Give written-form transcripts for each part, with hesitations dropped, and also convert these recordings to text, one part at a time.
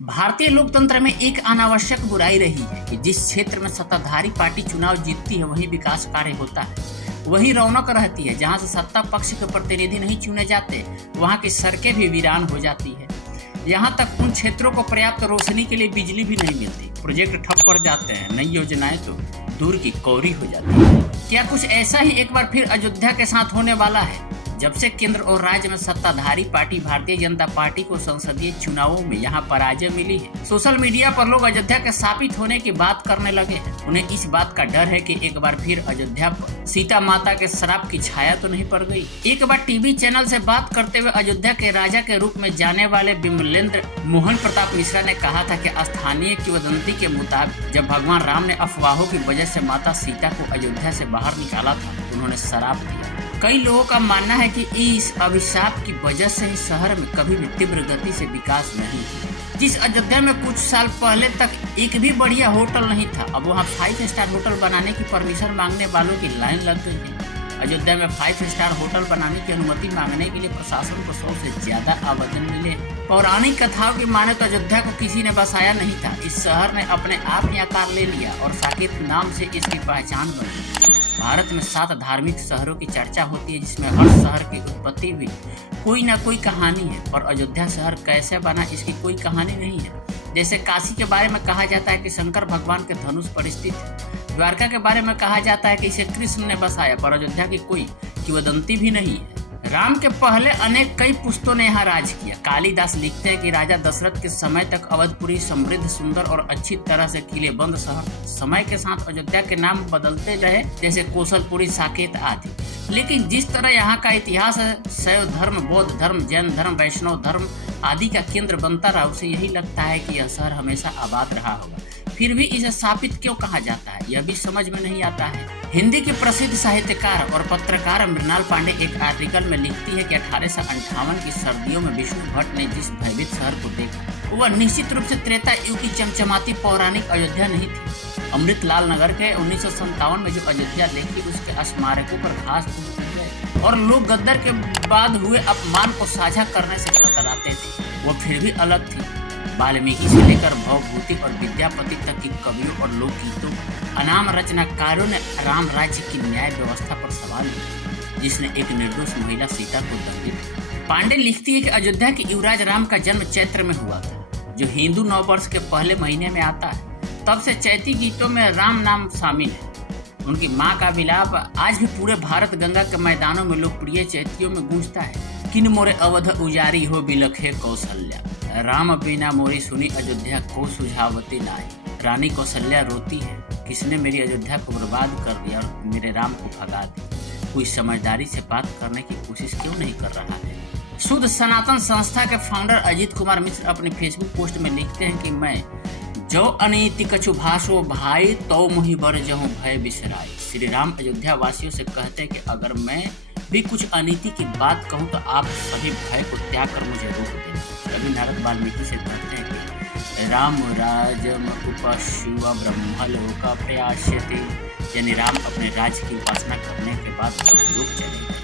भारतीय लोकतंत्र में एक अनावश्यक बुराई रही है कि जिस क्षेत्र में सत्ताधारी पार्टी चुनाव जीतती है वहीं विकास कार्य होता है, वही रौनक रहती है। जहां से सत्ता पक्ष के प्रतिनिधि नहीं चुने जाते, वहां की सड़कें भी वीरान हो जाती है। यहाँ तक उन क्षेत्रों को पर्याप्त रोशनी के लिए बिजली भी नहीं मिलती, प्रोजेक्ट ठप पड़ जाते हैं, नई योजनाएं तो दूर की कौरी हो जाती है। क्या कुछ ऐसा ही एक बार फिर अयोध्या के साथ होने वाला है? जब से केंद्र और राज्य में सत्ताधारी पार्टी भारतीय जनता पार्टी को संसदीय चुनावों में यहाँ पराजय मिली है, सोशल मीडिया पर लोग अयोध्या के स्थापित होने की बात करने लगे हैं। उन्हें इस बात का डर है कि एक बार फिर अयोध्या पर सीता माता के श्राप की छाया तो नहीं पड़ गई। एक बार टीवी चैनल से बात करते हुए अयोध्या के राजा के रूप में जाने वाले विमलेंद्र मोहन प्रताप मिश्रा ने कहा था कि स्थानीय किंवदंती के मुताबिक जब भगवान राम ने अफवाहों की वजह से माता सीता को अयोध्या से बाहर निकाला था, उन्होंने श्राप दिया। कई लोगों का मानना है कि इस अभिशाप की वजह से ही शहर में कभी भी तीव्र गति से विकास नहीं हुआ। जिस अयोध्या में कुछ साल पहले तक एक भी बढ़िया होटल नहीं था, अब वहां 5 स्टार होटल बनाने की परमिशन मांगने वालों की लाइन लग गई है। अयोध्या में 5 स्टार होटल बनाने की अनुमति मांगने के लिए प्रशासन को 100 से ज्यादा आवेदन मिले। पौराणिक कथाओं की माने तो अयोध्या को किसी ने बसाया नहीं था, इस शहर ने अपने आप ही आकार ले लिया और साकेत नाम से इसकी पहचान बनी। भारत में 7 धार्मिक शहरों की चर्चा होती है, जिसमें हर शहर की उत्पत्ति भी कोई ना कोई कहानी है, और अयोध्या शहर कैसे बना इसकी कोई कहानी नहीं है। जैसे काशी के बारे में कहा जाता है कि शंकर भगवान के धनुष पर स्थित है, द्वारका के बारे में कहा जाता है कि इसे कृष्ण ने बसाया, पर अयोध्या की कोई किंवदंती भी नहीं है। राम के पहले अनेक कई पुश्तों ने यहाँ राज किया। कालिदास लिखते हैं कि राजा दशरथ के समय तक अवधपुरी समृद्ध, सुंदर और अच्छी तरह से किलेबंद शहर समय के साथ अयोध्या के नाम बदलते रहे, जैसे कौशलपुरी, साकेत आदि। लेकिन जिस तरह यहाँ का इतिहास है, शैव धर्म, बौद्ध धर्म, जैन धर्म, वैष्णव धर्म आदि का केंद्र बनता रहा, उसे यही लगता है कि यह शहर हमेशा आबाद रहा होगा। फिर भी इसे स्थापित क्यों कहा जाता है, यह भी समझ में नहीं आता है। हिंदी की प्रसिद्ध साहित्यकार और पत्रकार मृणाल पांडे एक आर्टिकल में लिखती है कि 1858 की सर्दियों में विष्णु भट्ट ने जिस भयभीत शहर को देखा, वह निश्चित रूप से त्रेता युग की चमचमाती पौराणिक अयोध्या नहीं थी। अमृतलाल नगर के 1957 में जो अयोध्या देखी, उसके स्मारकों पर घास फूस उग गए और लोग गद्दर के बाद हुए अपमान को साझा करने से कतराते थे। वो फिर भी अलग थी। वाल्मीकि से लेकर भवभूति और विद्यापति तक की कवियों और लोकगीतों, अनाम रचनाकारों ने राम राज्य की न्याय व्यवस्था पर सवाल किया, जिसने एक निर्दोष महिला सीता को दंडित। पांडे लिखती है कि अयोध्या के युवराज राम का जन्म चैत्र में हुआ था, जो हिंदू नववर्ष के पहले महीने में आता है। तब से चैती गीतों में राम नाम शामिल है। उनकी माँ का विलाप आज भी पूरे भारत गंगा के मैदानों में लोकप्रिय चैतियों में गूंजता है। किन मोरे अवध उजारी हो बिलखे कौशल्या, राम बिना मोरी सुनी अयोध्या को सुझावती लाई। रानी कौशल्या रोती है, किसने मेरी अयोध्या को बर्बाद कर दिया और मेरे राम को भगा दिया। कोई समझदारी से बात करने की कोशिश क्यों नहीं कर रहा है। शुद्ध सनातन संस्था के फाउंडर अजीत कुमार मिश्र अपने फेसबुक पोस्ट में लिखते हैं कि मैं जो अनीति कछु भाषो भाई तो मुहि बर जहूं भय बिसराई। श्री राम अयोध्या वासियों से कहते हैं कि अगर मैं भी कुछ अनीति की बात कहूँ तो आप सभी भय को त्याग कर मुझे रोक देना। कभी नारद वाल्मीकि से कहते हैं कि राम राजम उपशिव ब्रह्मलोका प्रयास्यते, यानी राम अपने राज्य की उपासना करने के बाद लोग चले गए।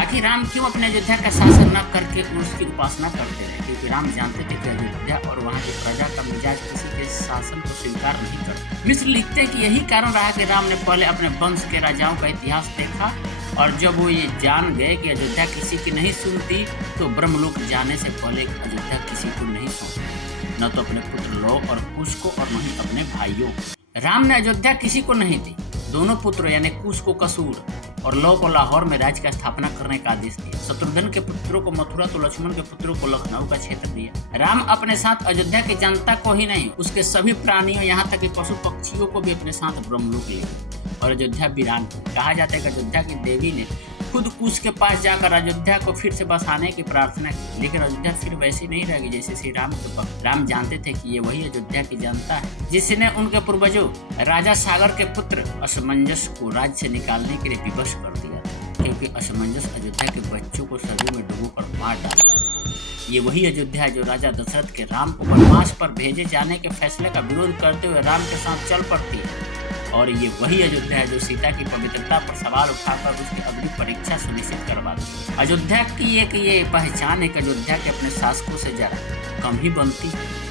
आखिर राम क्यों अपने अयोध्या का शासन न करके उसकी उपासना करते रहे? क्योंकि राम जानते थे कि अयोध्या और वहाँ की प्रजा का मिजाज किसी के शासन को स्वीकार नहीं करता। मिश्र लिखते हैं कि यही कारण रहा कि राम ने पहले अपने वंश के राजाओं का इतिहास देखा, और जब वो ये जान गए कि अयोध्या किसी की नहीं सुनती, तो ब्रह्मलोक जाने से पहले अयोध्या किसी को नहीं सौंपी, न तो अपने पुत्र लौ और कुश को, और न ही अपने भाइयों को। राम ने अयोध्या किसी को नहीं दी। दोनों पुत्र यानी कुश को कसूर और लौ को लाहौर में राज्य का स्थापना करने का आदेश दिया। शत्रुघ्न के पुत्रों को मथुरा तो लक्ष्मण के पुत्रों को लखनऊ का क्षेत्र दिया। राम अपने साथ अयोध्या की जनता को ही नहीं, उसके सभी प्राणियों, यहाँ तक कि पशु पक्षियों को भी अपने साथ ब्रह्मलोक ले गए और अयोध्या वीरान। कहा जाता है कि अयोध्या की देवी ने खुद कुश के पास जाकर अयोध्या को फिर से बसाने की प्रार्थना की, लेकिन अयोध्या फिर वैसी नहीं रहेगी जैसे श्री राम के वक्त। राम जानते थे कि ये वही अयोध्या की जनता है जिसने उनके पूर्वजों राजा सागर के पुत्र असमंजस को राज्य से निकालने के लिए विवश कर दिया, क्योंकि असमंजस अयोध्या के बच्चों को सरयू में डुबोकर मार डालता था। ये वही अयोध्या है जो राजा दशरथ के राम को वनवास पर भेजे जाने के फैसले का विरोध करते हुए राम के साथ चल पड़ती है, और ये वही अयोध्या है जो सीता की पवित्रता पर सवाल उठाकर उसकी अग्नि परीक्षा सुनिश्चित करवाती है। अयोध्या की एक ये पहचान है कि अयोध्या के अपने शासकों से जरा कम ही बनती है।